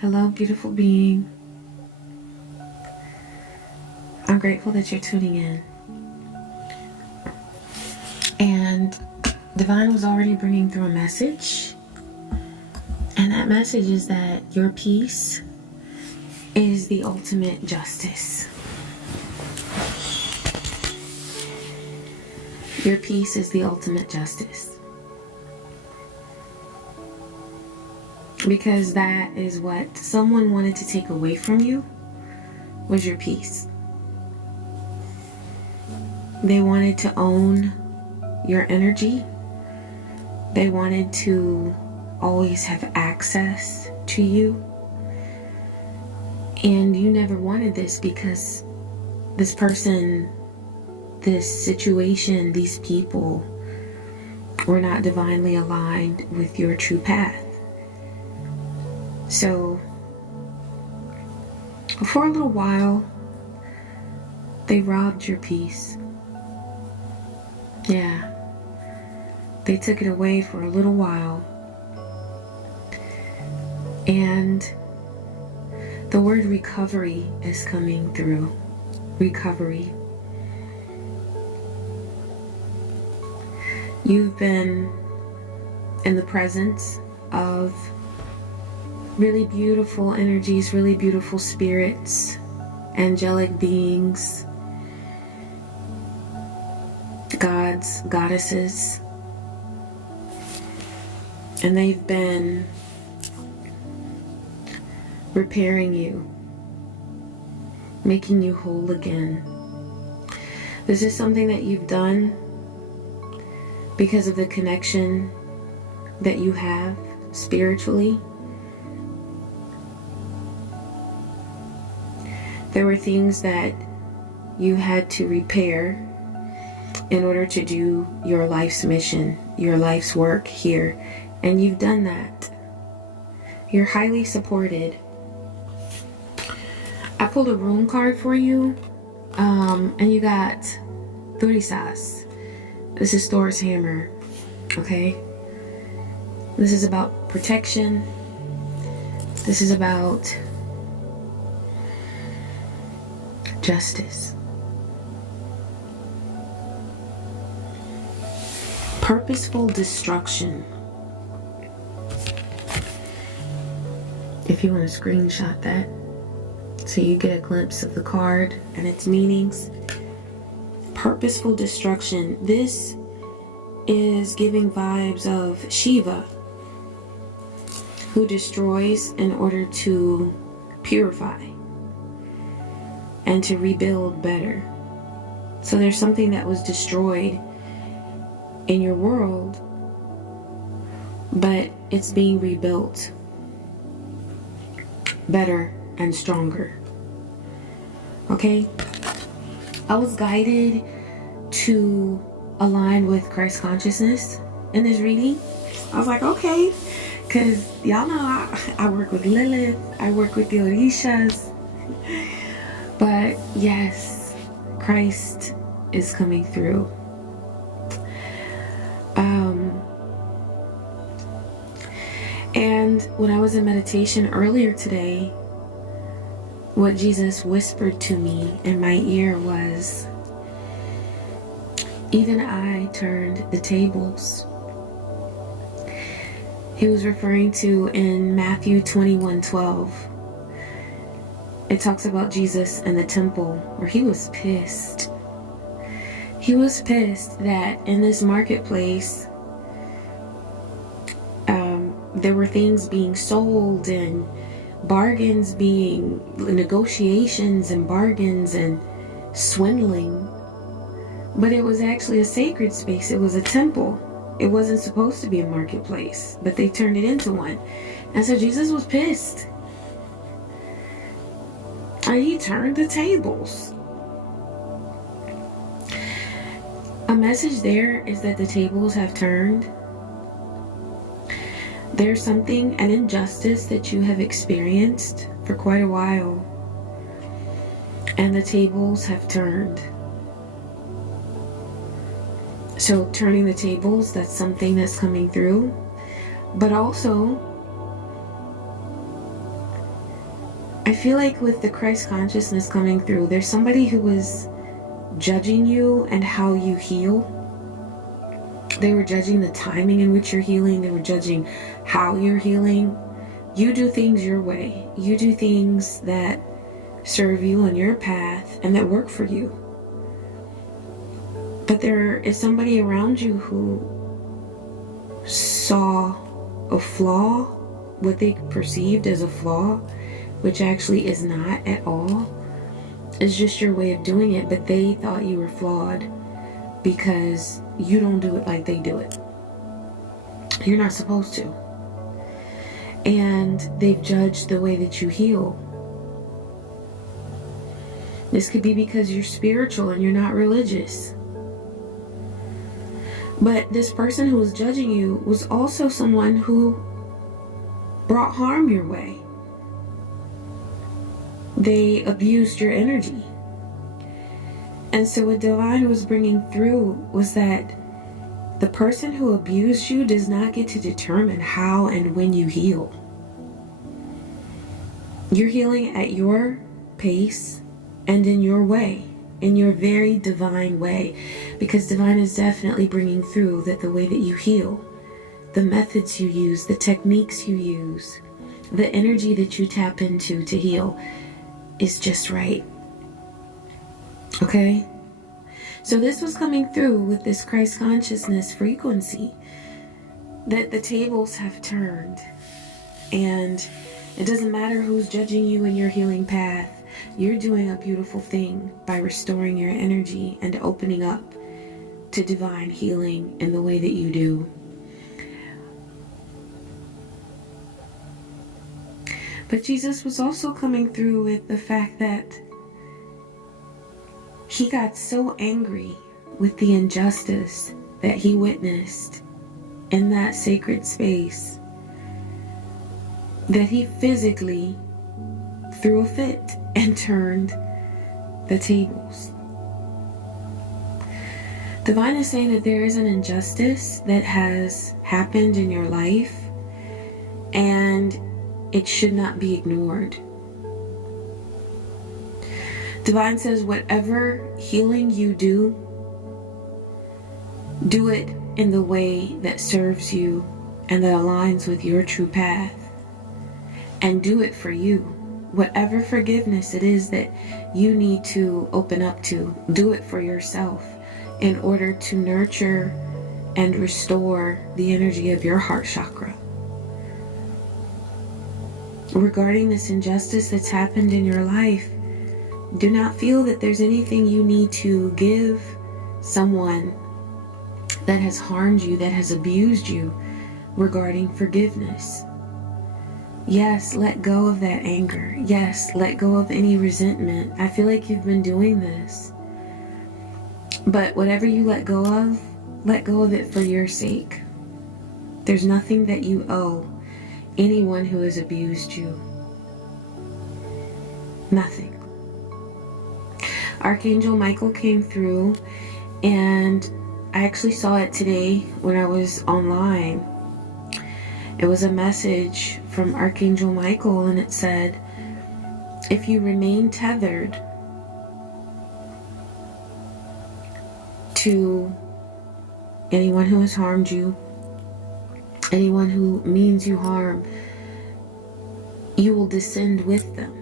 Hello, beautiful being. I'm grateful that you're tuning in. And Divine was already bringing through a message. And that message is that your peace is the ultimate justice. Your peace is the ultimate justice. Because that is what someone wanted to take away from you, was your peace. They wanted to own your energy. They wanted to always have access to you. And you never wanted this because this person, this situation, these people were not divinely aligned with your true path. So, for a little while, they robbed your peace. Yeah. They took it away for a little while. And the word recovery is coming through. Recovery. You've been in the presence of really beautiful energies, really beautiful spirits, angelic beings, gods, goddesses, and they've been repairing you, making you whole again. This is something that you've done because of the connection that you have spiritually. There were things that you had to repair in order to do your life's mission, your life's work here. And you've done that. You're highly supported. I pulled a rune card for you. And you got Thurisas. This is Thor's hammer. Okay? This is about protection. This is about justice. Purposeful destruction. If you want to screenshot that so you get a glimpse of the card and its meanings. Purposeful destruction. This is giving vibes of Shiva, who destroys in order to purify and to rebuild better. So there's something that was destroyed in your world, but it's being rebuilt better and stronger. Okay? I was guided to align with Christ consciousness in this reading. I was like, okay, because y'all know I work with Lilith, I work with the Orishas. But yes, Christ is coming through. And when I was in meditation earlier today, what Jesus whispered to me in my ear was, even I turned the tables. He was referring to in Matthew 21:12. It talks about Jesus in the temple where he was pissed. He was pissed that in this marketplace, there were things being sold and bargains being, negotiations and bargains and swindling. But it was actually a sacred space. It was a temple. It wasn't supposed to be a marketplace, but they turned it into one. And so Jesus was pissed. And he turned the tables. A message there is that the tables have turned. There's something, an injustice that you have experienced for quite a while. And the tables have turned. So turning the tables, that's something that's coming through. But also, I feel like with the Christ consciousness coming through, there's somebody who was judging you and how you heal. They were judging the timing in which you're healing. They were judging how you're healing. You do things your way. You do things that serve you on your path and that work for you. But there is somebody around you who saw a flaw, what they perceived as a flaw, which actually is not at all. It's just your way of doing it, but they thought you were flawed because you don't do it like they do it. You're not supposed to. And they've judged the way that you heal. This could be because you're spiritual and you're not religious. But this person who was judging you was also someone who brought harm your way. They abused your energy. And so what Divine was bringing through was that the person who abused you does not get to determine how and when you heal. You're healing at your pace and in your way, in your very divine way, because Divine is definitely bringing through that the way that you heal, the methods you use, the techniques you use, the energy that you tap into to heal is just right. Okay? So this was coming through with this Christ consciousness frequency, that the tables have turned, and it doesn't matter who's judging you in your healing path. You're doing a beautiful thing by restoring your energy and opening up to divine healing in the way that you do. But Jesus was also coming through with the fact that he got so angry with the injustice that he witnessed in that sacred space that he physically threw a fit and turned the tables. Divine is saying that there is an injustice that has happened in your life and it should not be ignored. Divine says whatever healing you do, do it in the way that serves you and that aligns with your true path. And do it for you. Whatever forgiveness it is that you need to open up to, do it for yourself in order to nurture and restore the energy of your heart chakra. Regarding this injustice that's happened in your life, do not feel that there's anything you need to give someone that has harmed you, that has abused you, regarding forgiveness. Yes, let go of that anger. Yes, let go of any resentment. I feel like you've been doing this. But whatever you let go of it for your sake. There's nothing that you owe anyone who has abused you. Nothing. Archangel Michael came through, and I actually saw it today when I was online. It was a message from Archangel Michael, and it said, if you remain tethered to anyone who has harmed you, anyone who means you harm, you will descend with them.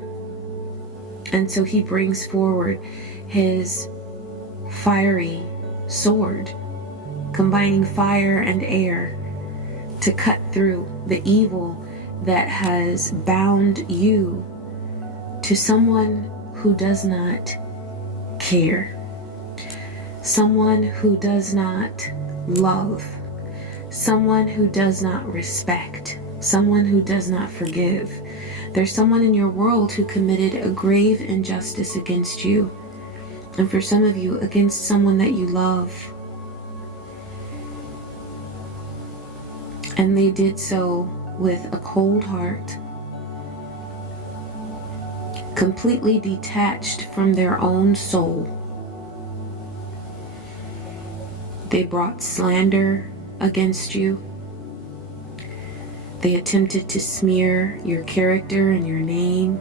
And so he brings forward his fiery sword, combining fire and air to cut through the evil that has bound you to someone who does not care, someone who does not love, someone who does not respect, someone who does not forgive. There's someone in your world who committed a grave injustice against you, and for some of you, against someone that you love. And they did so with a cold heart, completely detached from their own soul. They brought slander against you. They attempted to smear your character and your name.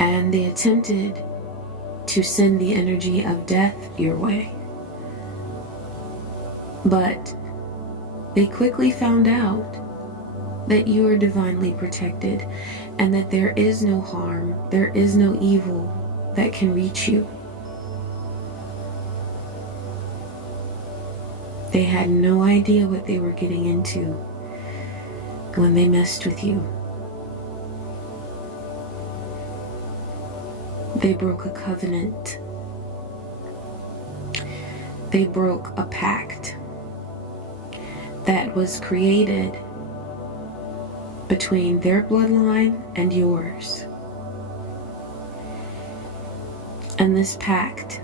and they attempted to send the energy of death your way. But they quickly found out that you are divinely protected and that there is no harm, there is no evil that can reach you. They had no idea what they were getting into when they messed with you. They broke a covenant. They broke a pact that was created between their bloodline and yours. And this pact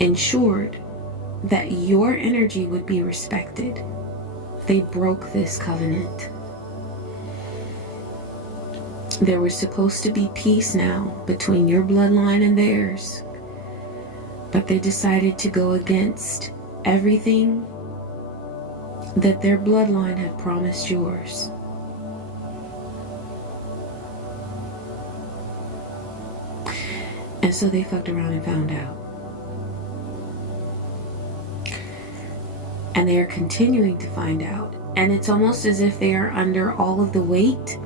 ensured that your energy would be respected. They broke this covenant. There was supposed to be peace now between your bloodline and theirs, but they decided to go against everything that their bloodline had promised yours. And so they fucked around and found out. And they are continuing to find out. And it's almost as if they are under all of the weight,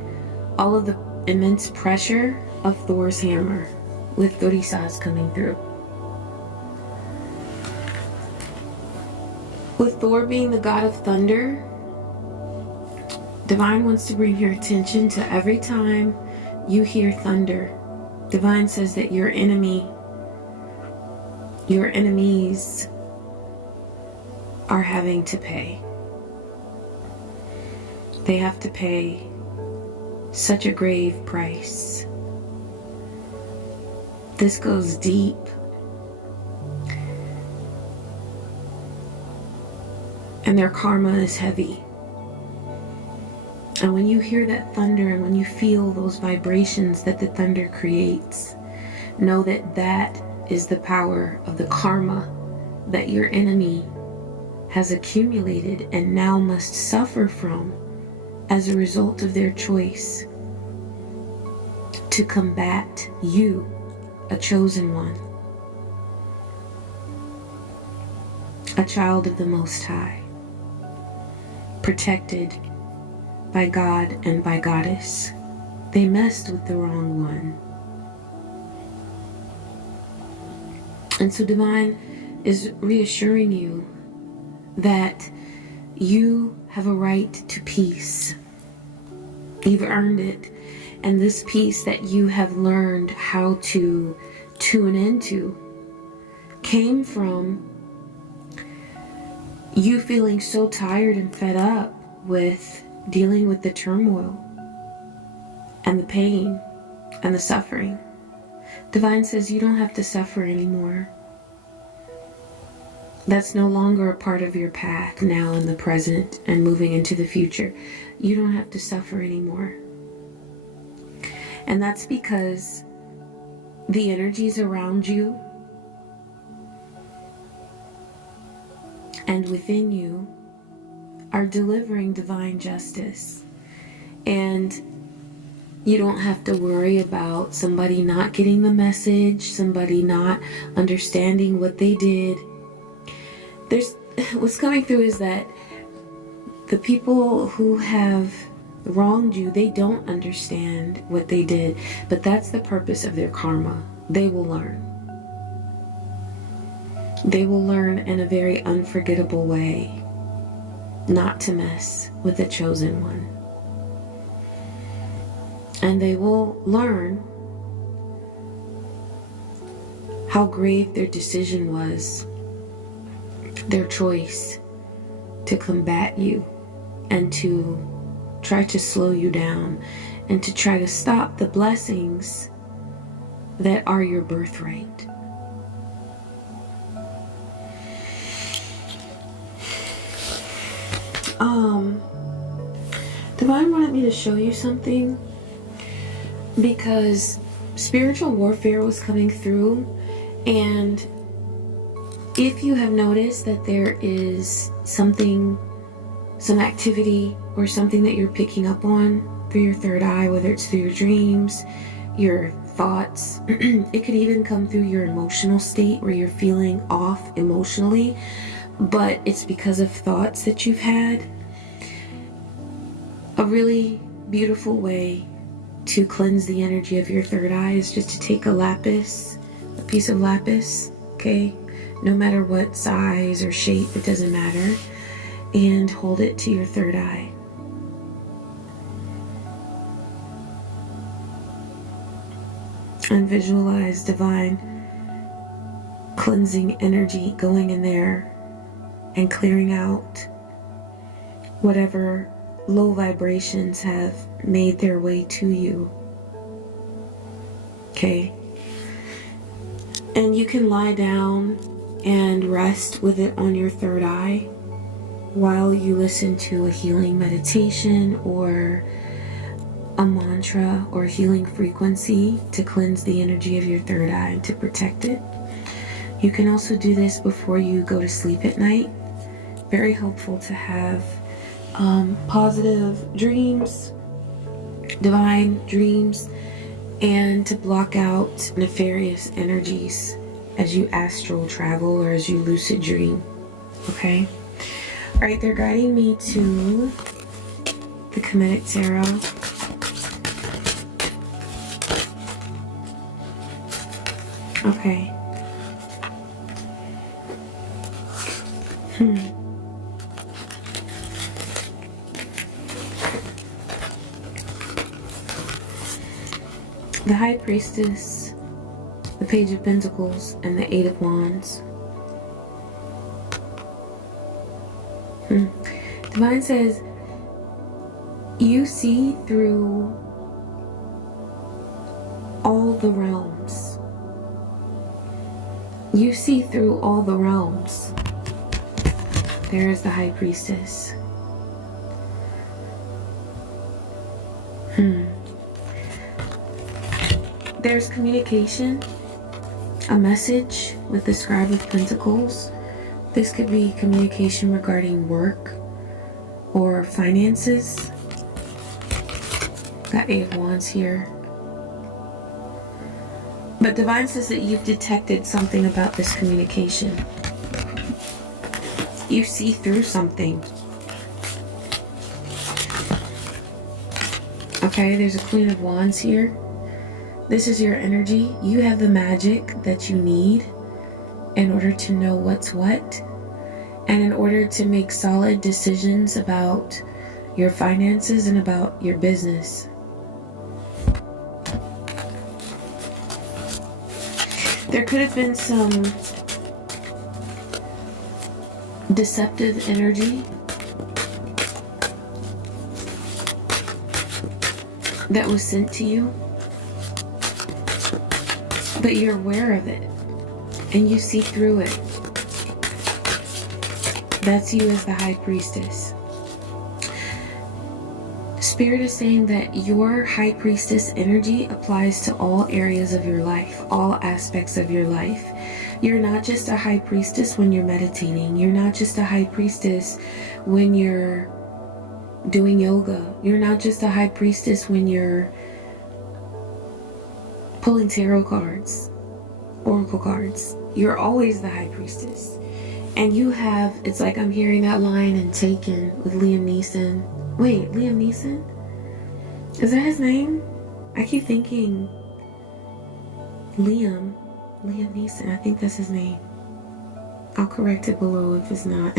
all of the immense pressure of Thor's hammer, with Dorisas coming through. With Thor being the god of thunder, Divine wants to bring your attention to every time you hear thunder. Divine says that your enemies are having to pay. They have to pay such a grave price. This goes deep. And their karma is heavy. And when you hear that thunder and when you feel those vibrations that the thunder creates, know that that is the power of the karma that your enemy has accumulated and now must suffer from as a result of their choice to combat you, a chosen one, a child of the Most High, protected by God and by Goddess. They messed with the wrong one. And so Divine is reassuring you that you have a right to peace. You've earned it. And this peace that you have learned how to tune into came from you feeling so tired and fed up with dealing with the turmoil and the pain and the suffering. Divine says you don't have to suffer anymore. That's no longer a part of your path now in the present and moving into the future. You don't have to suffer anymore. And that's because the energies around you and within you are delivering divine justice. And you don't have to worry about somebody not getting the message, somebody not understanding what they did. What's coming through is that the people who have wronged you, they don't understand what they did, but that's the purpose of their karma. They will learn. They will learn in a very unforgettable way not to mess with the chosen one. And they will learn how grave their decision was, their choice to combat you and to try to slow you down and to try to stop the blessings that are your birthright. Divine wanted me to show you something because spiritual warfare was coming through, and if you have noticed that there is something, some activity or something that you're picking up on through your third eye, whether it's through your dreams, your thoughts. It could even come through your emotional state where you're feeling off emotionally, but it's because of thoughts that you've had. A really beautiful way to cleanse the energy of your third eye is just to take a piece of lapis, okay? No matter what size or shape, it doesn't matter, and hold it to your third eye. And visualize divine cleansing energy going in there and clearing out whatever low vibrations have made their way to you. Okay? And you can lie down and rest with it on your third eye while you listen to a healing meditation or a mantra or healing frequency to cleanse the energy of your third eye and to protect it. You can also do this before you go to sleep at night. Very helpful to have positive dreams, divine dreams, and to block out nefarious energies as you astral travel or as you lucid dream. Okay? Alright, they're guiding me to the Kemetic Tarot. Okay. The High Priestess, the Page of Pentacles, and the Eight of Wands. Divine says, you see through all the realms. You see through all the realms. There is the High Priestess. There's communication, a message with the Scribe of Pentacles. This could be communication regarding work or finances. Got Eight of Wands here. But Divine says that you've detected something about this communication. You see through something. Okay, there's a Queen of Wands here. This is your energy. You have the magic that you need in order to know what's what, and in order to make solid decisions about your finances and about your business. There could have been some deceptive energy that was sent to you, but you're aware of it and you see through it. That's you as the High Priestess. Spirit is saying that your High Priestess energy applies to all areas of your life, all aspects of your life. You're not just a High Priestess when you're meditating. You're not just a High Priestess when you're doing yoga. You're not just a High Priestess when you're pulling tarot cards, oracle cards. You're always the High Priestess. And you have, it's like I'm hearing that line in Taken with Liam Neeson. Wait, Liam Neeson? Is that his name? I keep thinking Liam Neeson. I think that's his name. I'll correct it below if it's not.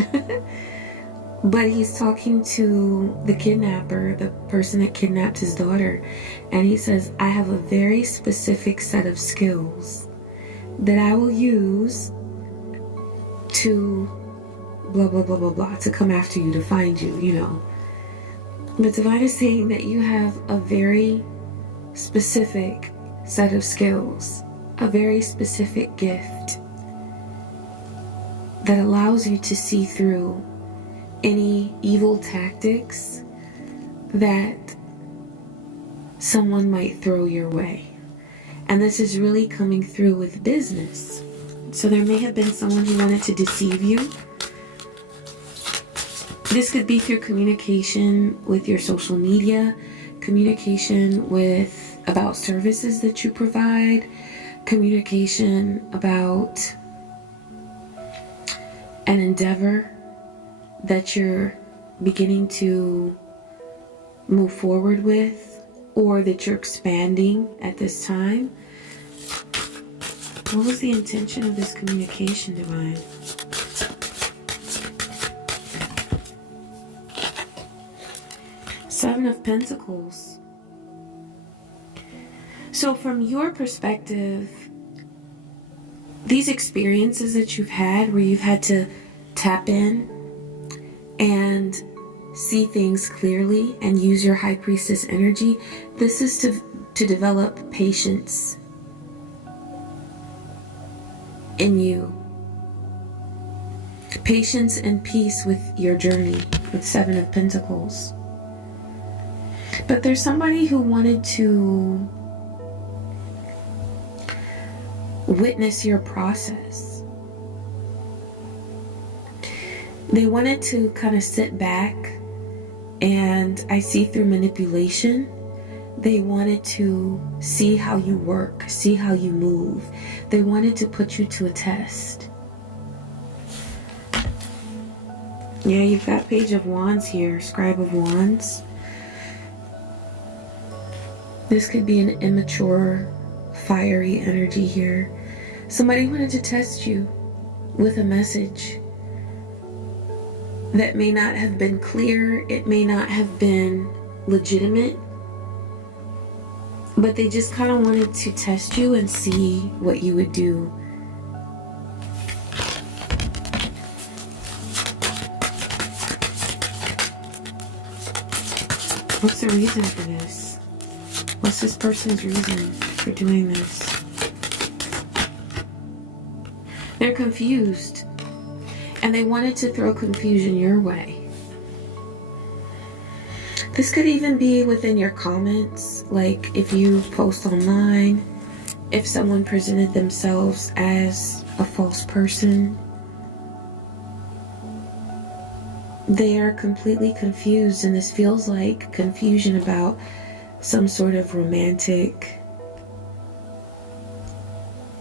But he's talking to the kidnapper, the person that kidnapped his daughter. And he says, I have a very specific set of skills that I will use to blah, blah, blah, blah, blah, to come after you, to find you, you know. But Divine is saying that you have a very specific set of skills, a very specific gift that allows you to see through any evil tactics that someone might throw your way. And this is really coming through with business. So there may have been someone who wanted to deceive you. This could be through communication with your social media, communication about services that you provide, communication about an endeavor that you're beginning to move forward with, or that you're expanding at this time. What was the intention of this communication, Divine? Seven of Pentacles. So from your perspective, these experiences that you've had where you've had to tap in and see things clearly and use your High Priestess energy, this is to develop patience in you. Patience and peace with your journey with Seven of Pentacles. But there's somebody who wanted to witness your process. They wanted to kind of sit back, and I see through manipulation, they wanted to see how you work, see how you move. They wanted to put you to a test. Yeah, you've got Page of Wands here, Scribe of Wands. This could be an immature, fiery energy here. Somebody wanted to test you with a message that may not have been clear, it may not have been legitimate, but they just kind of wanted to test you and see what you would do. What's the reason for this? What's this person's reason for doing this? They're confused, and they wanted to throw confusion your way. This could even be within your comments, like if you post online, if someone presented themselves as a false person. They are completely confused, and this feels like confusion about some sort of romantic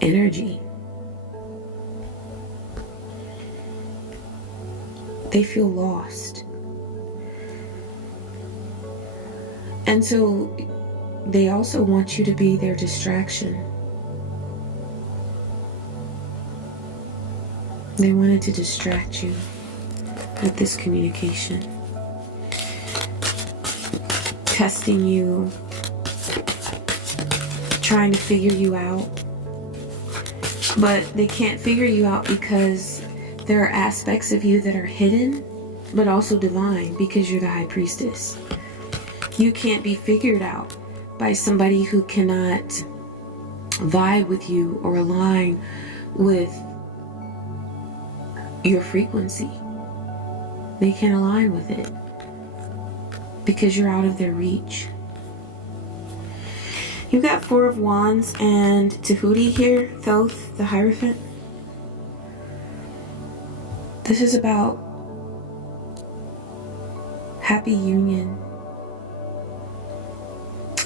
energy. They feel lost. And so they also want you to be their distraction. They wanted to distract you with this communication. Testing you, trying to figure you out. But they can't figure you out because there are aspects of you that are hidden, but also divine, because you're the High Priestess. You can't be figured out by somebody who cannot vibe with you or align with your frequency. They can't align with it because you're out of their reach. You've got Four of Wands and Tahuti here, Thoth, the Hierophant. This is about happy union.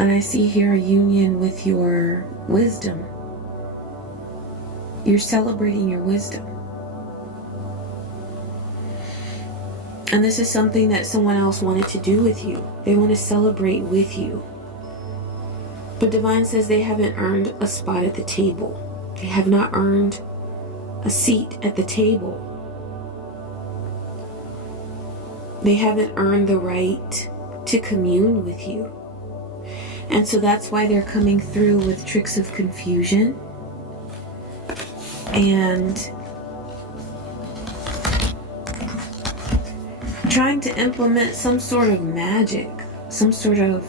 And I see here a union with your wisdom. You're celebrating your wisdom. And this is something that someone else wanted to do with you. They want to celebrate with you. But Divine says they haven't earned a spot at the table. They have not earned a seat at the table. They haven't earned the right to commune with you. And so that's why they're coming through with tricks of confusion and trying to implement some sort of magic, some sort of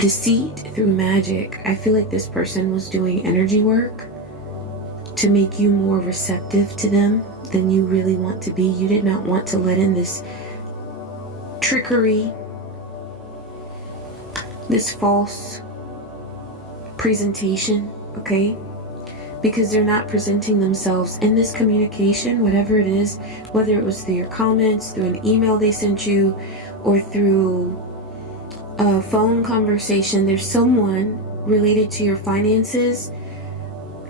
deceit through magic. I feel like this person was doing energy work to make you more receptive to them than you really want to be. You did not want to let in this trickery, this false presentation, okay? because they're not presenting themselves in this communication, whatever it is, whether it was through your comments, through an email they sent you, or through a phone conversation. There's someone related to your finances,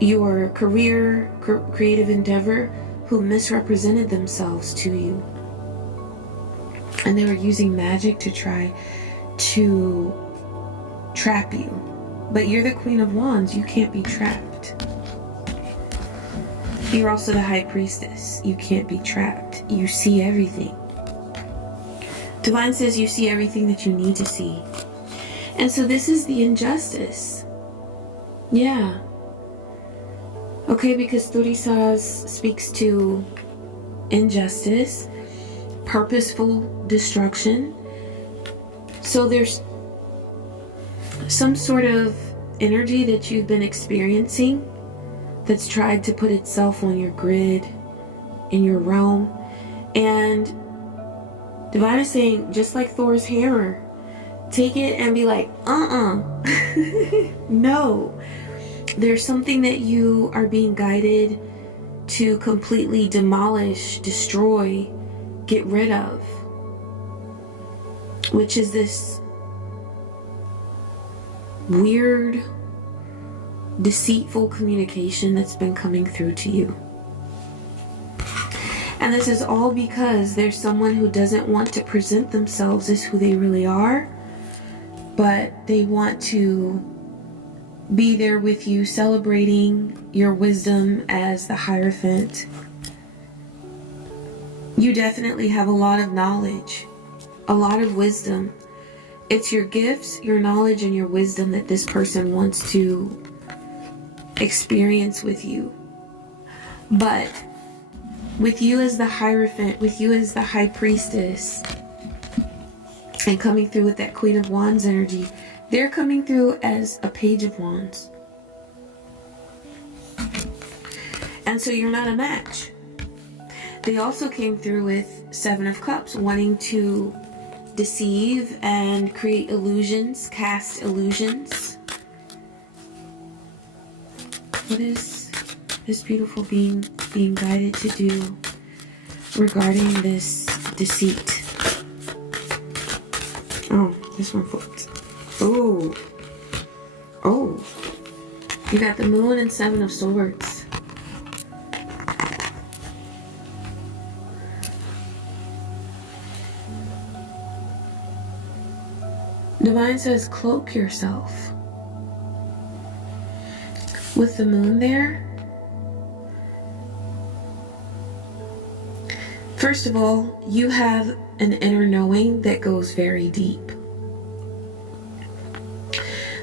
your career, creative endeavor, who misrepresented themselves to you. And they were using magic to try to trap you. But you're the Queen of Wands. You can't be trapped. You're also the High Priestess. You can't be trapped. You see everything. Divine says you see everything that you need to see. And so this is the injustice. Yeah. Okay, because Turisas speaks to injustice, purposeful destruction. So there's some sort of energy that you've been experiencing that's tried to put itself on your grid, in your realm. And Divine is saying, just like Thor's hammer, take it and be like, no. There's something that you are being guided to completely demolish, destroy, get rid of, which is this weird, deceitful communication that's been coming through to you. And this is all because there's someone who doesn't want to present themselves as who they really are, but they want to be there with you, celebrating your wisdom as the Hierophant. You definitely have a lot of knowledge, a lot of wisdom. It's your gifts, your knowledge, and your wisdom that this person wants to experience with you. But with you as the Hierophant, with you as the High Priestess, and coming through with that Queen of Wands energy, they're coming through as a Page of Wands. And so you're not a match. They also came through with Seven of Cups, wanting to deceive and create illusions, cast illusions. What is this beautiful being being guided to do regarding this deceit? Oh, this one flipped. Oh, you got the Moon and Seven of Swords. Divine says cloak yourself. With the Moon there, first of all, you have an inner knowing that goes very deep.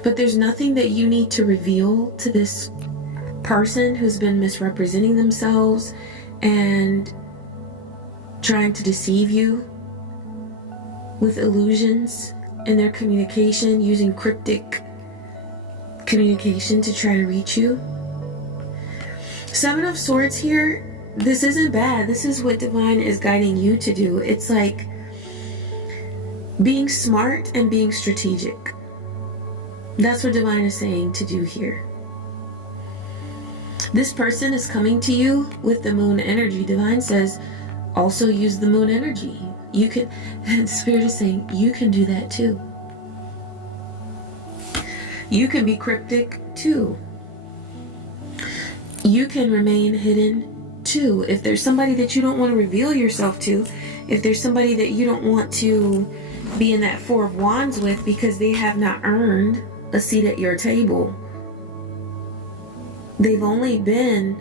But there's nothing that you need to reveal to this person who's been misrepresenting themselves and trying to deceive you with illusions in their communication, using cryptic communication to try to reach you. Seven of Swords here, this isn't bad. This is what Divine is guiding you to do. It's like being smart and being strategic. That's what Divine is saying to do here. This person is coming to you with the Moon energy. Divine says also use the Moon energy. You can, and Spirit is saying you can do that too. You can be cryptic too. You can remain hidden too. If there's somebody that you don't want to reveal yourself to, if there's somebody that you don't want to be in that Four of Wands with because they have not earned a seat at your table, they've only been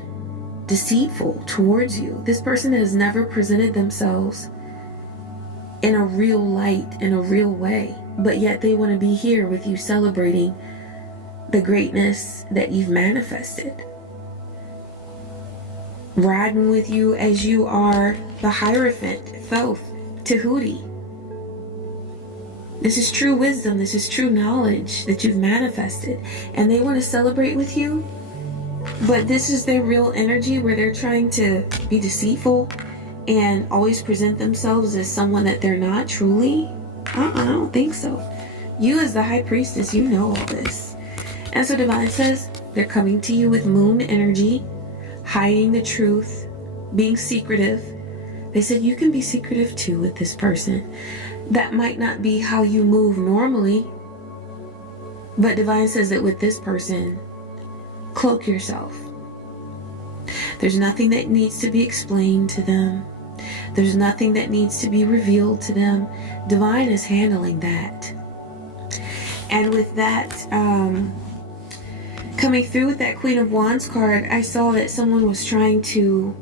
deceitful towards you. This person has never presented themselves in a real light, in a real way, but yet they want to be here with you, celebrating the greatness that you've manifested, riding with you as you are the Hierophant, Thoth, Tahuti. This is true wisdom, this is true knowledge that you've manifested, and they want to celebrate with you, but this is their real energy where they're trying to be deceitful and always present themselves as someone that they're not truly. I don't think so. You as the High Priestess, you know all this. And so Divine says, They're coming to you with moon energy, hiding the truth, being secretive. They said you can be secretive too with this person. That might not be how you move normally, but Divine says that with this person, cloak yourself. There's nothing that needs to be explained to them. There's nothing that needs to be revealed to them. Divine is handling that. And with that, coming through with that Queen of Wands card, I saw that someone was trying to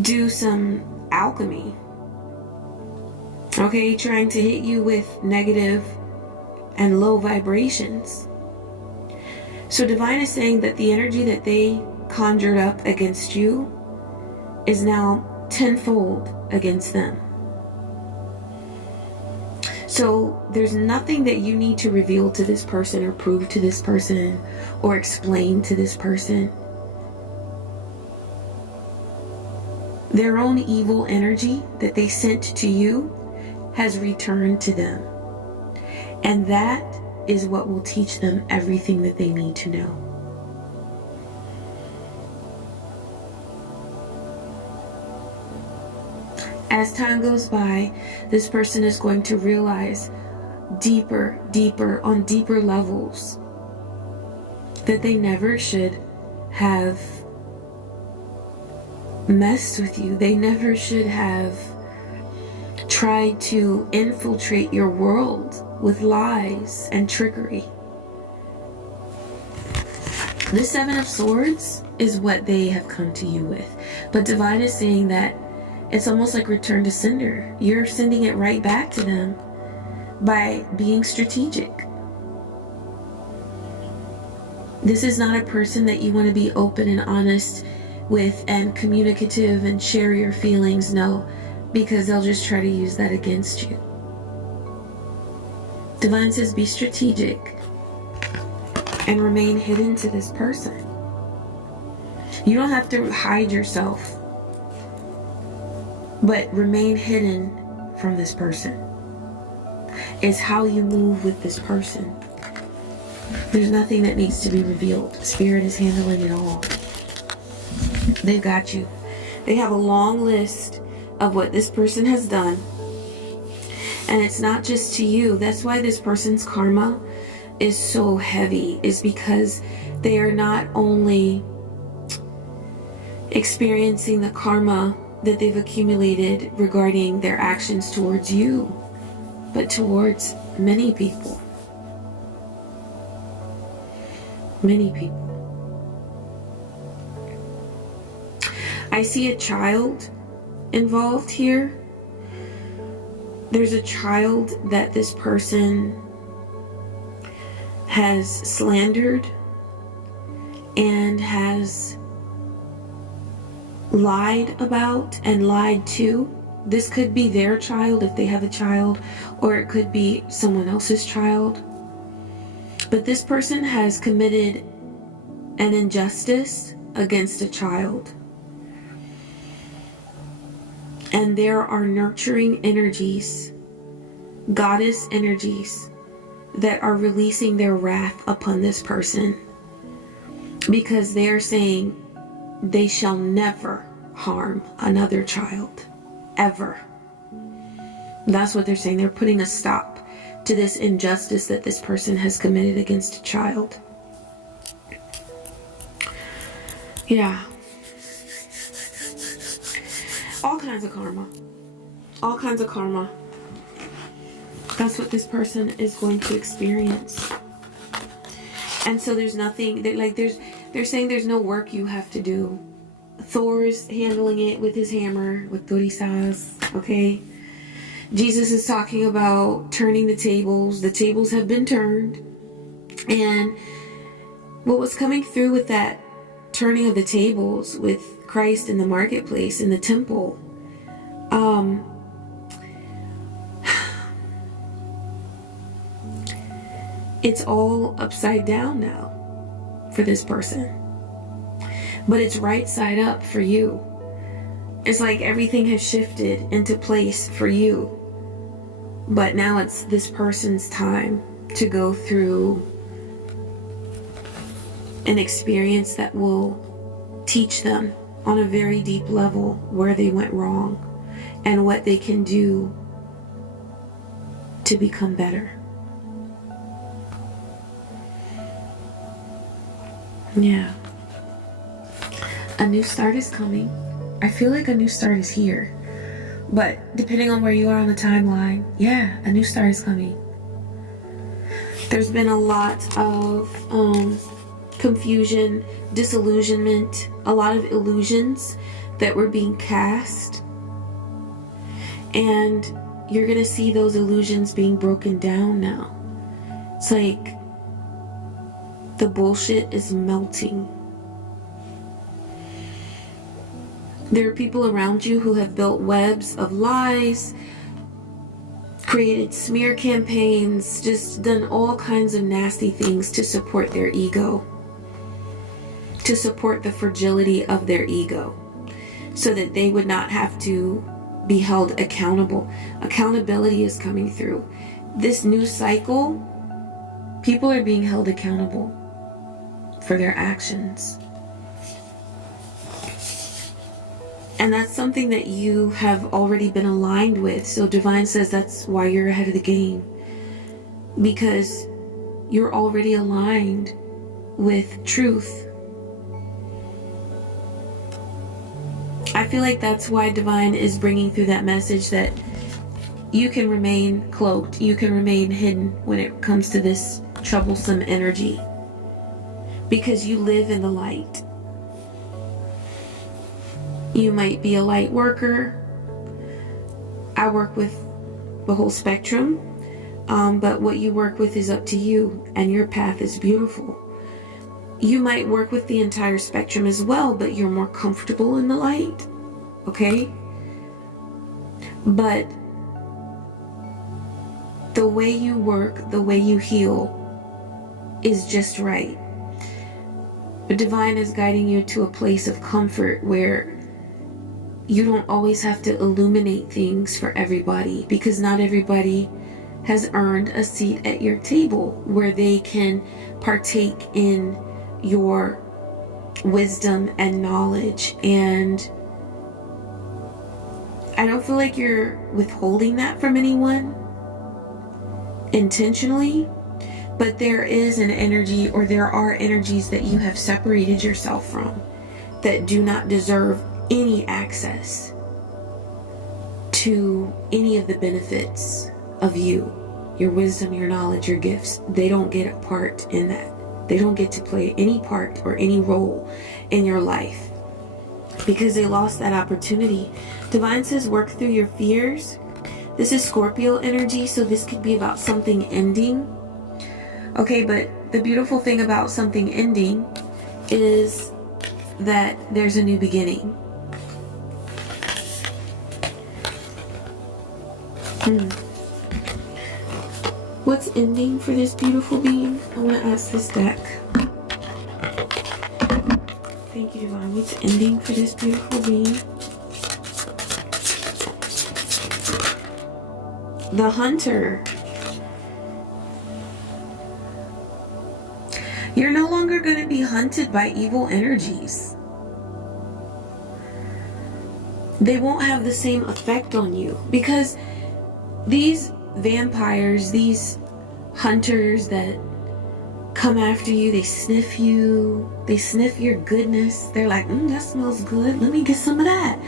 do some alchemy. Okay, trying to hit you with negative and low vibrations. So Divine is saying that the energy that they conjured up against you is now tenfold against them. So there's nothing that you need to reveal to this person or prove to this person or explain to this person. Their own evil energy that they sent to you has returned to them. And that is what will teach them everything that they need to know. As time goes by, this person is going to realize deeper, on deeper levels that they never should have messed with you. They never should have tried to infiltrate your world with lies and trickery. The Seven of Swords is what they have come to you with. But Divine is saying that it's almost like return to sender. You're sending it right back to them by being strategic. This is not a person that you want to be open and honest with and communicative and share your feelings. No, because they'll just try to use that against you. Divine says be strategic and remain hidden to this person. You don't have to hide yourself, but remain hidden from this person. It's how you move with this person. There's nothing that needs to be revealed. Spirit is handling it all. They've got you. They have a long list of what this person has done. And it's not just to you. That's why this person's karma is so heavy, is because they are not only experiencing the karma that they've accumulated regarding their actions towards you, but towards many people. Many people. I see a child involved here. There's a child that this person has slandered and has lied about and lied to. This could be their child if they have a child, or it could be someone else's child. But this person has committed an injustice against a child. And there are nurturing energies, goddess energies, that are releasing their wrath upon this person, because they are saying they shall never harm another child, ever. That's what they're saying. They're putting a stop to this injustice that this person has committed against a child. Yeah. All kinds of karma. All kinds of karma. That's what this person is going to experience. And so there's nothing, they're saying there's no work you have to do. Thor's handling it with his hammer, with Dorisas, okay? Jesus is talking about turning the tables. The tables have been turned. And what was coming through with that turning of the tables with Christ in the marketplace, in the temple, it's all upside down now for this person. But it's right side up for you. It's like everything has shifted into place for you. But now it's this person's time to go through an experience that will teach them on a very deep level where they went wrong and what they can do to become better. Yeah. A new start is coming. I feel like a new start is here. But depending on where you are on the timeline, yeah, a new start is coming. There's been a lot of confusion, disillusionment, a lot of illusions that were being cast. And you're going to see those illusions being broken down now. It's like the bullshit is melting. There are people around you who have built webs of lies, created smear campaigns, just done all kinds of nasty things to support their ego, to support the fragility of their ego, so that they would not have to be held accountable. Accountability is coming through. This new cycle, people are being held accountable for their actions. And that's something that you have already been aligned with. So Divine says that's why you're ahead of the game. Because you're already aligned with truth. I feel like that's why Divine is bringing through that message that you can remain cloaked. You can remain hidden when it comes to this troublesome energy. Because you live in the light. You might be a light worker. I work with the whole spectrum. But what you work with is up to you. And your path is beautiful. You might work with the entire spectrum as well, but you're more comfortable in the light. Okay? But the way you work, the way you heal is just right. But Divine is guiding you to a place of comfort where you don't always have to illuminate things for everybody, because not everybody has earned a seat at your table where they can partake in your wisdom and knowledge. And I don't feel like you're withholding that from anyone intentionally, but there is an energy, or there are energies that you have separated yourself from that do not deserve any access to any of the benefits of you, your wisdom, your knowledge, your gifts. They don't get a part in that. They don't get to play any part or any role in your life because they lost that opportunity. Divine says work through your fears. This is Scorpio energy, so this could be about something ending. Okay, but the beautiful thing about something ending is that there's a new beginning. What's ending for this beautiful being? I want to ask this deck. Thank you, Divine. What's ending for this beautiful being? The Hunter. You're no longer going to be hunted by evil energies. They won't have the same effect on you, because these vampires, these hunters that come after you, they sniff you, they sniff your goodness. They're like, that smells good, let me get some of that.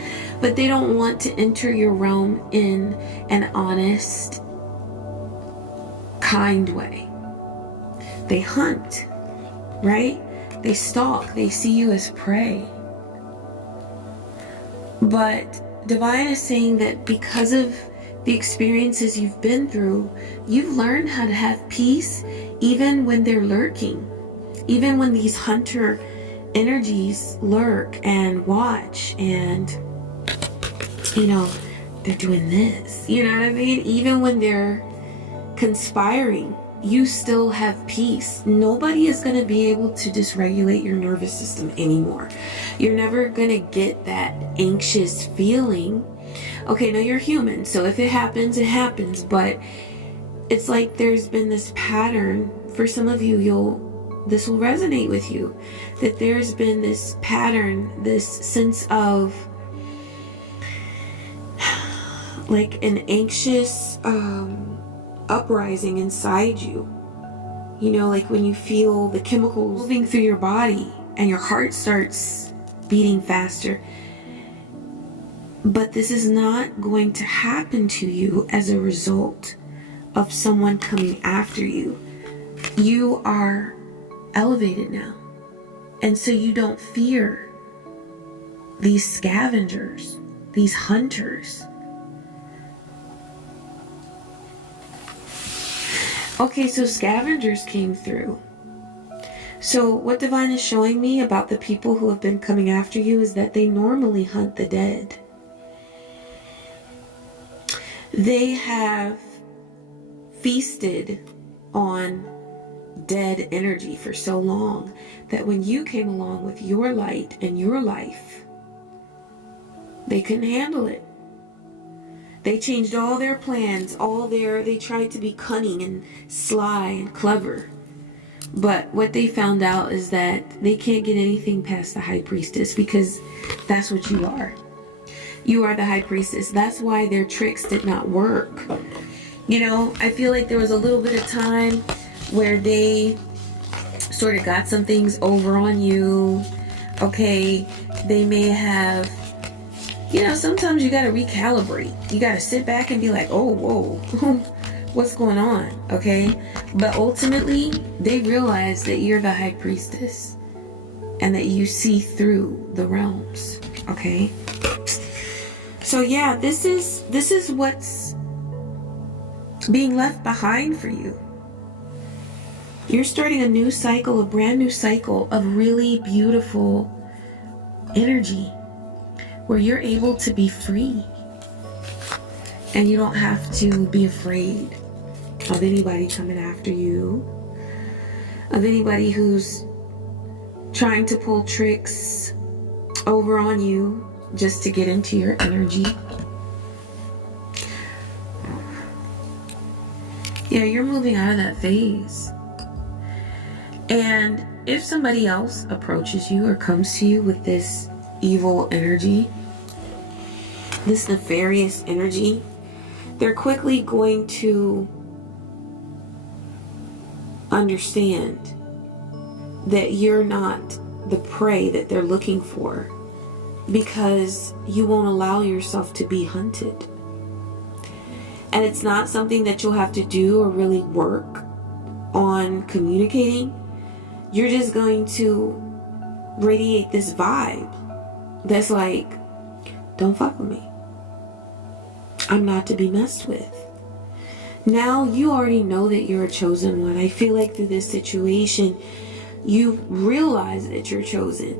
But they don't want to enter your realm in an honest, kind way. They hunt, right? They stalk, they see you as prey. But Divine is saying that because of the experiences you've been through, you've learned how to have peace even when they're lurking. Even when these hunter energies lurk and watch and, they're doing this. You know what I mean? Even when they're conspiring, you still have peace. Nobody is going to be able to dysregulate your nervous system anymore. You're never going to get that anxious feeling. Okay, no, you're human, so if it happens, it happens, but it's like there's been this pattern. For some of you, you'll this will resonate with you, that there's been this pattern, this sense of like an anxious uprising inside you. You know, like when you feel the chemicals moving through your body and your heart starts beating faster. But this is not going to happen to you as a result of someone coming after you. You are elevated now. And so you don't fear these scavengers, these hunters. Okay, so scavengers came through. So what Divine is showing me about the people who have been coming after you is that they normally hunt the dead. They have feasted on dead energy for so long that when you came along with your light and your life, they couldn't handle it. They changed all their plans, they tried to be cunning and sly and clever. But what they found out is that they can't get anything past the High Priestess, because that's what you are. You are the High Priestess. That's why their tricks did not work. You know, I feel like there was a little bit of time where they sort of got some things over on you. Okay, they may have, you know, sometimes you got to recalibrate. You got to sit back and be like, oh, whoa, what's going on? Okay, but ultimately they realize that you're the High Priestess and that you see through the realms. Okay, so yeah, this is what's being left behind for you. You're starting a new cycle, a brand new cycle of really beautiful energy where you're able to be free and you don't have to be afraid of anybody coming after you, of anybody who's trying to pull tricks over on you just to get into your energy. Yeah, you're moving out of that phase. And if somebody else approaches you or comes to you with this evil energy, this nefarious energy, they're quickly going to understand that you're not the prey that they're looking for, because you won't allow yourself to be hunted. And it's not something that you'll have to do or really work on communicating. You're just going to radiate this vibe that's like, don't fuck with me. I'm not to be messed with. Now you already know that you're a chosen one. I feel like through this situation, you realize that you're chosen.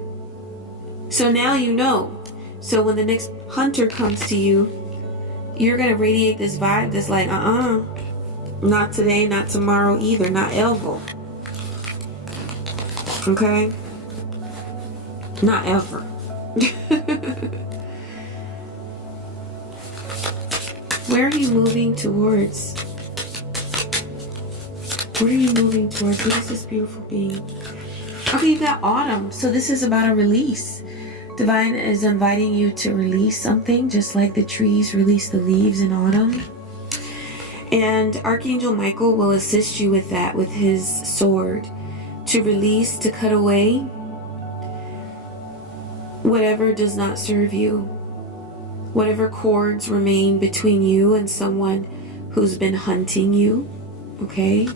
So now you know. So when the next hunter comes to you, you're going to radiate this vibe that's like, not today, not tomorrow either, not ever. Okay? Not ever. Where are you moving towards? What are you moving towards? What is this beautiful being? Okay, you got autumn. So this is about a release. Divine is inviting you to release something, just like the trees release the leaves in autumn. And Archangel Michael will assist you with that, with his sword, to release, to cut away whatever does not serve you, whatever cords remain between you and someone who's been hunting you. Okay?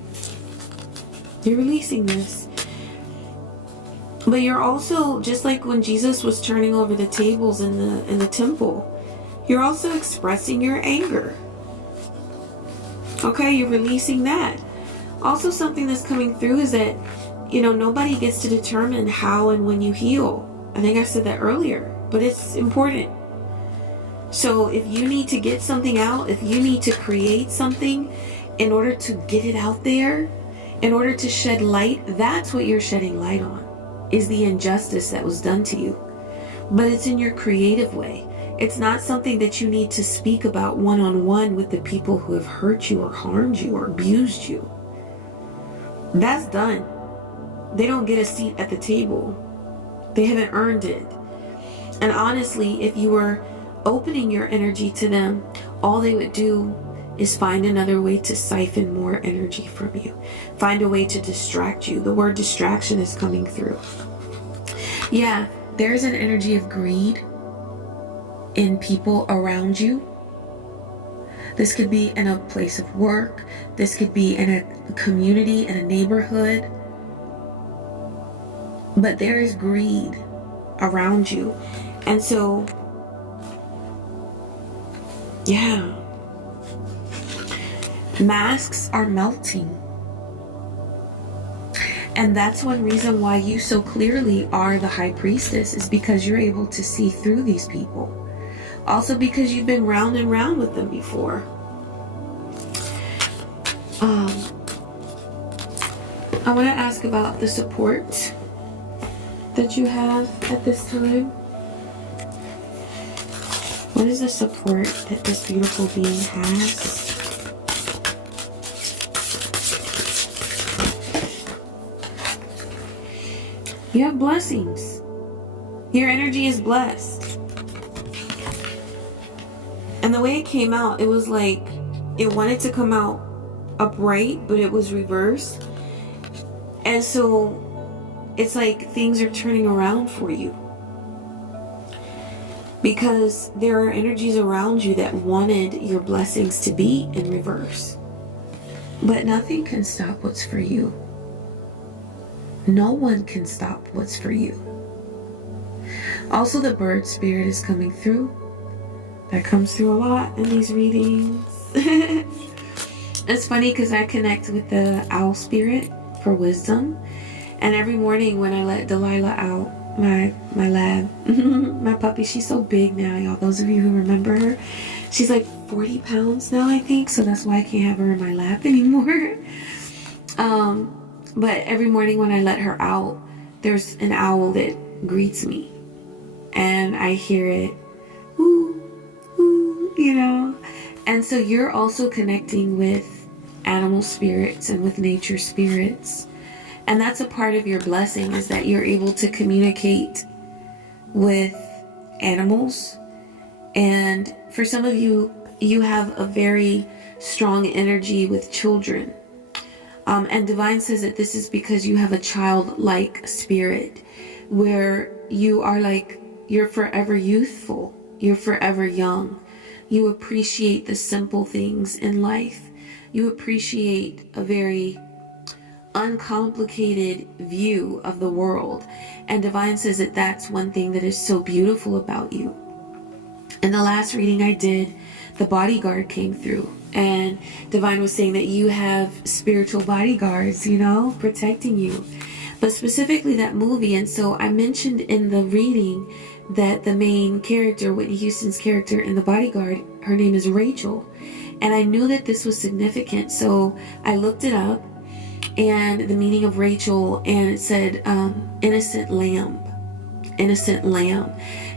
You're releasing this. But you're also, just like when Jesus was turning over the tables in the temple, you're also expressing your anger. Okay, you're releasing that. Also, something that's coming through is that, you know, nobody gets to determine how and when you heal. I think I said that earlier, but it's important. So if you need to get something out, if you need to create something in order to get it out there, in order to shed light, that's what you're shedding light on, is the injustice that was done to you. But it's in your creative way. It's not something that you need to speak about one-on-one with the people who have hurt you or harmed you or abused you. That's done. they don't get a seat at the table. They haven't earned it. And honestly, if you were opening your energy to them, all they would do is find another way to siphon more energy from you. Find a way to distract you. The word distraction is coming through. Yeah, there's an energy of greed in people around you. This could be in a place of work. This could be in a community, in a neighborhood. But there is greed around you. And so, yeah. Masks are melting. And that's one reason why you so clearly are the high priestess, is because you're able to see through these people. Also because you've been round and round with them before. I want to ask about the support that you have at this time. What is the support that this beautiful being has? You have blessings. Your energy is blessed. And the way it came out, it was like it wanted to come out upright, but it was reversed. And so it's like things are turning around for you. Because there are energies around you that wanted your blessings to be in reverse. But nothing can stop what's for you. No one can stop what's for you. Also, the bird spirit is coming through. That comes through a lot in these readings. It's funny because I connect with the owl spirit for wisdom. And every morning when I let Delilah out, my lab, my puppy, she's so big now, y'all. Those of you who remember her, she's like 40 pounds now, I think. So that's why I can't have her in my lap anymore. But every morning when I let her out, there's an owl that greets me. And I hear it, ooh, ooh, you know. And so you're also connecting with animal spirits and with nature spirits. And that's a part of your blessing, is that you're able to communicate with animals. And for some of you, you have a very strong energy with children. And Divine says that this is because you have a childlike spirit where you are like, you're forever youthful. You're forever young. You appreciate the simple things in life. You appreciate a very uncomplicated view of the world. And Divine says that that's one thing that is so beautiful about you. In the last reading I did, the bodyguard came through. And Divine was saying that you have spiritual bodyguards, you know, protecting you. But specifically that movie. And so I mentioned in the reading that the main character, Whitney Houston's character in The Bodyguard, her name is Rachel. And I knew that this was significant. So I looked it up, and the meaning of Rachel, and it said innocent lamb. Innocent lamb.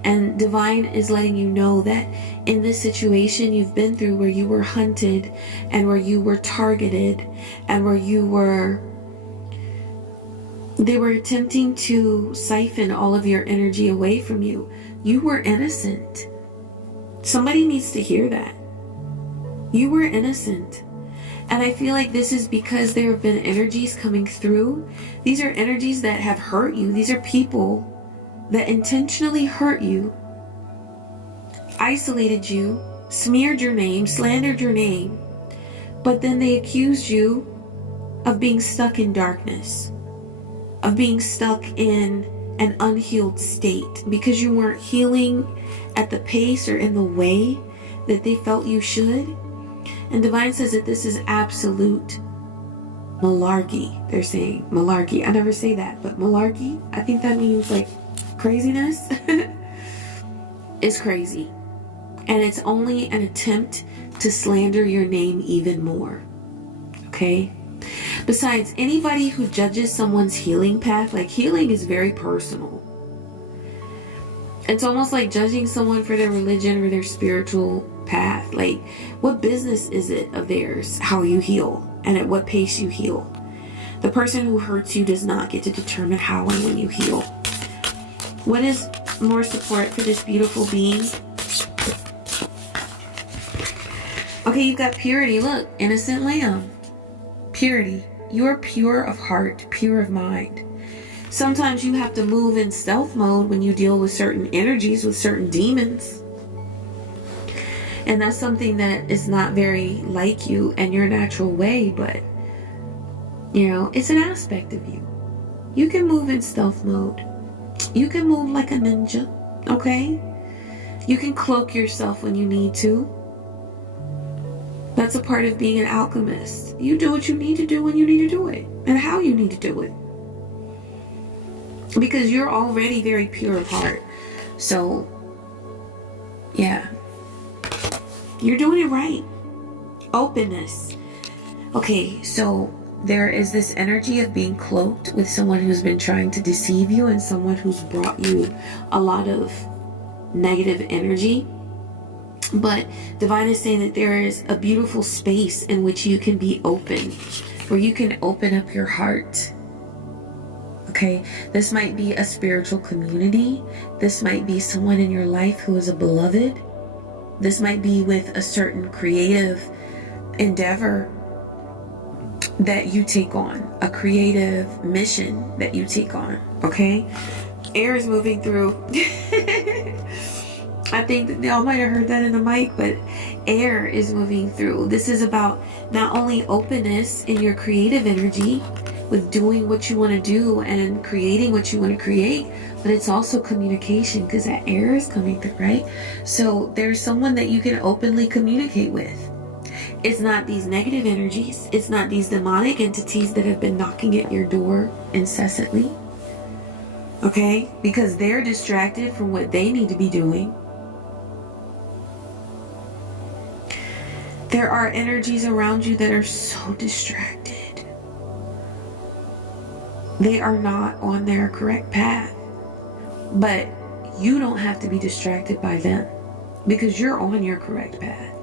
And Divine is letting you know that in this situation you've been through, where you were hunted and where you were targeted and where they were attempting to siphon all of your energy away from you. You were innocent. Somebody needs to hear that. You were innocent. And I feel like this is because there have been energies coming through. These are energies that have hurt you. These are people that intentionally hurt you, isolated you, smeared your name, slandered your name, but then they accused you of being stuck in darkness, of being stuck in an unhealed state because you weren't healing at the pace or in the way that they felt you should. And Divine says that this is absolute malarkey. They're saying malarkey. I never say that, but malarkey, I think that means like craziness. Is crazy. And it's only an attempt to slander your name even more. Okay? Besides, anybody who judges someone's healing path, like healing is very personal. It's almost like judging someone for their religion or their spiritual path. Like, what business is it of theirs how you heal and at what pace you heal? The person who hurts you does not get to determine how and when you heal. What is more support for this beautiful being? Okay, you've got purity. Look, innocent lamb. Purity. You are pure of heart, pure of mind. Sometimes you have to move in stealth mode when you deal with certain energies, with certain demons. And that's something that is not very like you and your natural way, but, you know, it's an aspect of you. You can move in stealth mode. You can move like a ninja, okay? You can cloak yourself when you need to. That's a part of being an alchemist. You do what you need to do when you need to do it, and how you need to do it. Because you're already very pure of heart. So, yeah. You're doing it right. Openness. Okay, so there is this energy of being cloaked with someone who's been trying to deceive you and someone who's brought you a lot of negative energy. But Divine is saying that there is a beautiful space in which you can be open, where you can open up your heart. Okay, this might be a spiritual community. This might be someone in your life who is a beloved. This might be with a certain creative endeavor that you take on, a creative mission that you take on. Okay, air is moving through. I think that y'all might have heard that in the mic, but air is moving through. This is about not only openness in your creative energy with doing what you want to do and creating what you want to create, but it's also communication, because that air is coming through, right? So there's someone that you can openly communicate with. It's not these negative energies. It's not these demonic entities that have been knocking at your door incessantly. Okay? Because they're distracted from what they need to be doing. There are energies around you that are so distracted. They are not on their correct path. But you don't have to be distracted by them, because you're on your correct path.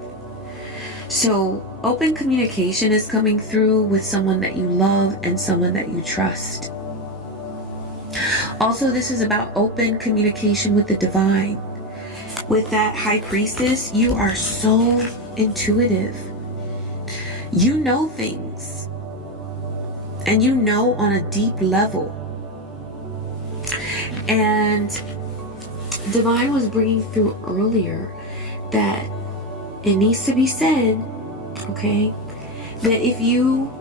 So open communication is coming through with someone that you love and someone that you trust. Also, this is about open communication with the divine. With that high priestess, you are so intuitive. You know things, and you know on a deep level. And Divine was bringing through earlier that it needs to be said, okay, that if you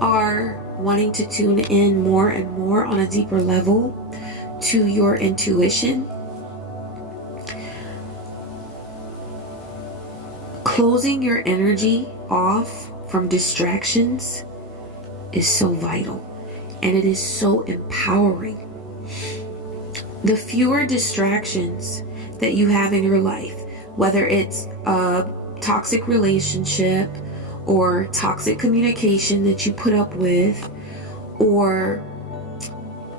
are wanting to tune in more and more on a deeper level to your intuition, closing your energy off from distractions is so vital, and it is so empowering. The fewer distractions that you have in your life, whether it's a toxic relationship or toxic communication that you put up with, or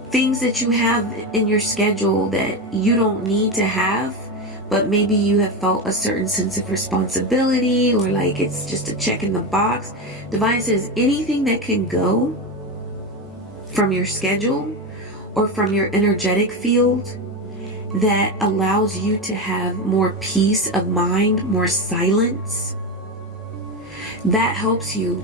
things that you have in your schedule that you don't need to have, but maybe you have felt a certain sense of responsibility, or like it's just a check in the box. Divine says anything that can go from your schedule or from your energetic field that allows you to have more peace of mind, more silence, that helps you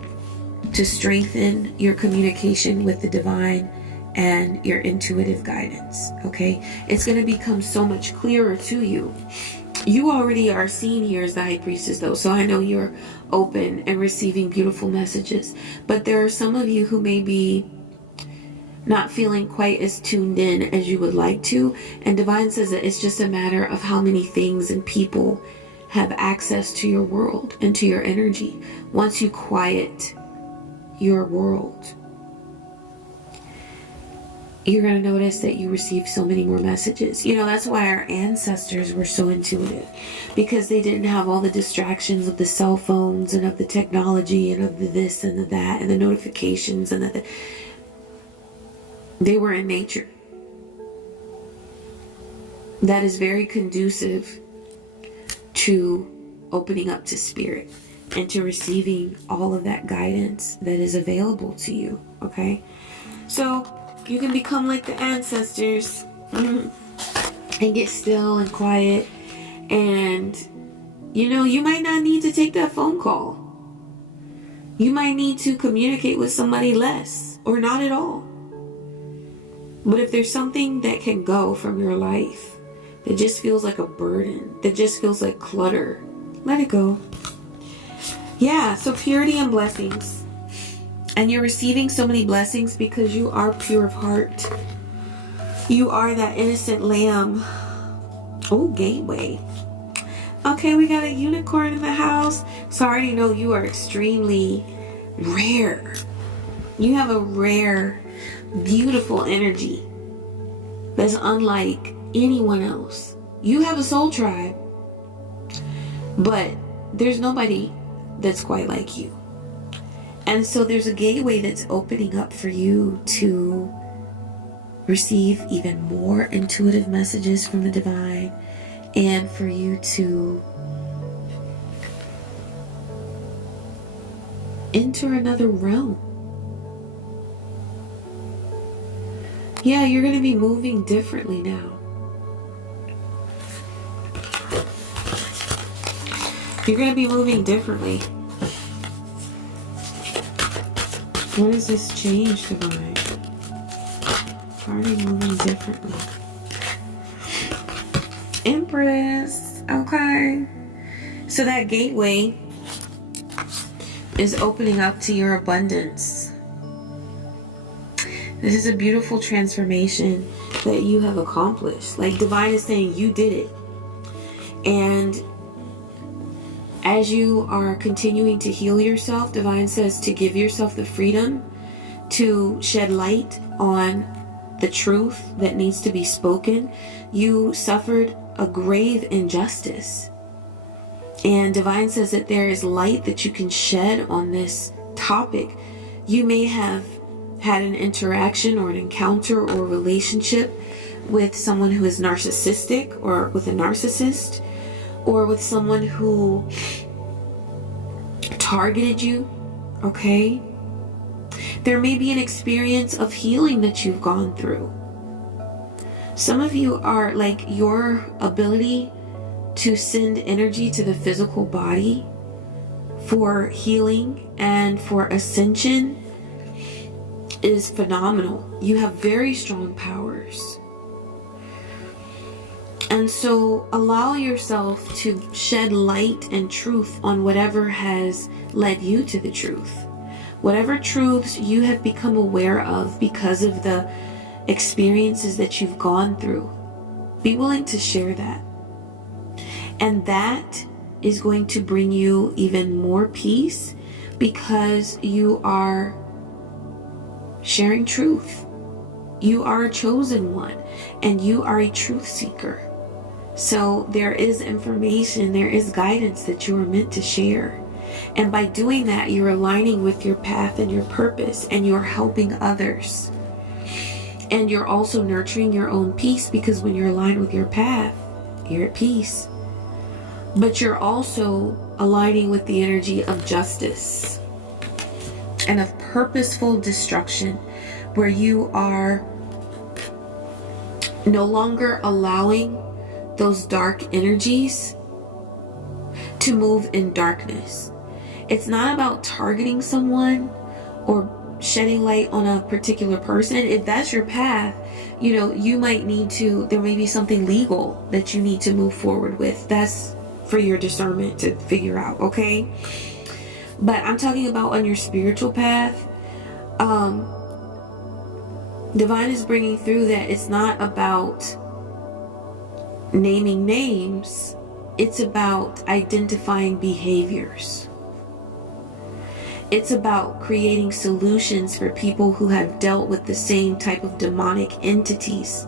to strengthen your communication with the divine and your intuitive guidance. Okay, it's going to become so much clearer to you. You already are seen here as the high priestess though, so I know you're open and receiving beautiful messages, but there are some of you who may be not feeling quite as tuned in as you would like to, and Divine says that it's just a matter of how many things and people have access to your world and to your energy. Once you quiet your world, you're going to notice that you receive so many more messages. You know, that's why our ancestors were so intuitive, because they didn't have all the distractions of the cell phones and of the technology and of the this and the that and the notifications and the they were in nature. That is very conducive to opening up to spirit. into receiving all of that guidance that is available to you, okay? So you can become like the ancestors and get still and quiet, and you know, you might not need to take that phone call. You might need to communicate with somebody less or not at all. But if there's something that can go from your life that just feels like a burden, that just feels like clutter, let it go. Yeah, so purity and blessings. And you're receiving so many blessings because you are pure of heart. You are that innocent lamb. Oh, gateway. Okay, we got a unicorn in the house. So I already know you are extremely rare. You have a rare, beautiful energy that's unlike anyone else. You have a soul tribe, but there's nobody that's quite like you. And so there's a gateway that's opening up for you to receive even more intuitive messages from the divine, and for you to enter another realm. Yeah, you're going to be moving differently now. You're going to be moving differently. What is this change, divine? Already moving differently. Empress. Okay. So that gateway is opening up to your abundance. This is a beautiful transformation that you have accomplished. Like divine is saying you did it. And as you are continuing to heal yourself, divine says to give yourself the freedom to shed light on the truth that needs to be spoken. You suffered a grave injustice. And divine says that there is light that you can shed on this topic. You may have had an interaction or an encounter or relationship with someone who is narcissistic, or with a narcissist, or with someone who targeted you, okay? There may be an experience of healing that you've gone through. Some of you are like, your ability to send energy to the physical body for healing and for ascension is phenomenal. You have very strong powers. And so allow yourself to shed light and truth on whatever has led you to the truth. Whatever truths you have become aware of because of the experiences that you've gone through, be willing to share that. And that is going to bring you even more peace because you are sharing truth. You are a chosen one and you are a truth seeker. So there is information, there is guidance that you are meant to share. And by doing that, you're aligning with your path and your purpose, and you're helping others. And you're also nurturing your own peace, because when you're aligned with your path, you're at peace. But you're also aligning with the energy of justice and of purposeful destruction, where you are no longer allowing those dark energies to move in darkness. It's not about targeting someone or shedding light on a particular person. If that's your path, you know, you might need to, there may be something legal that you need to move forward with. That's for your discernment to figure out, okay? But I'm talking about on your spiritual path. Divine is bringing through that it's not about naming names. It's about identifying behaviors. It's about creating solutions for people who have dealt with the same type of demonic entities,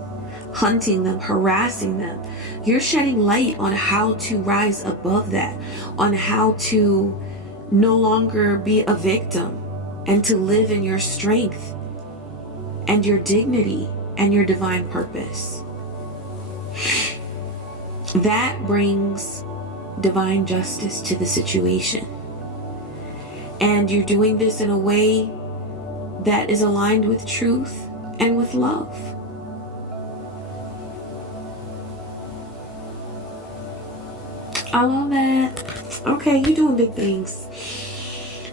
hunting them, harassing them. You're shedding light on how to rise above that, on how to no longer be a victim and to live in your strength and your dignity and your divine purpose. That brings divine justice to the situation. And you're doing this in a way that is aligned with truth and with love. I love that. Okay, you're doing big things.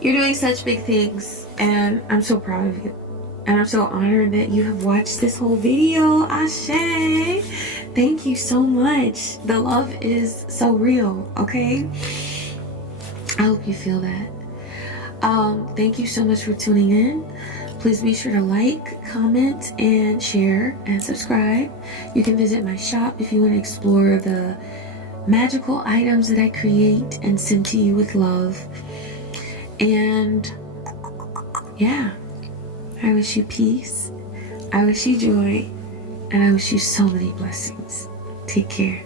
You're doing such big things, and I'm so proud of you. And I'm so honored that you have watched this whole video. Ashe. Thank you so much. The love is so real, okay? I hope you feel that. Thank you so much for tuning in. Please be sure to like, comment, and share, and subscribe. You can visit my shop if you want to explore the magical items that I create and send to you with love. And yeah, I wish you peace, I wish you joy, and I wish you so many blessings. Take care.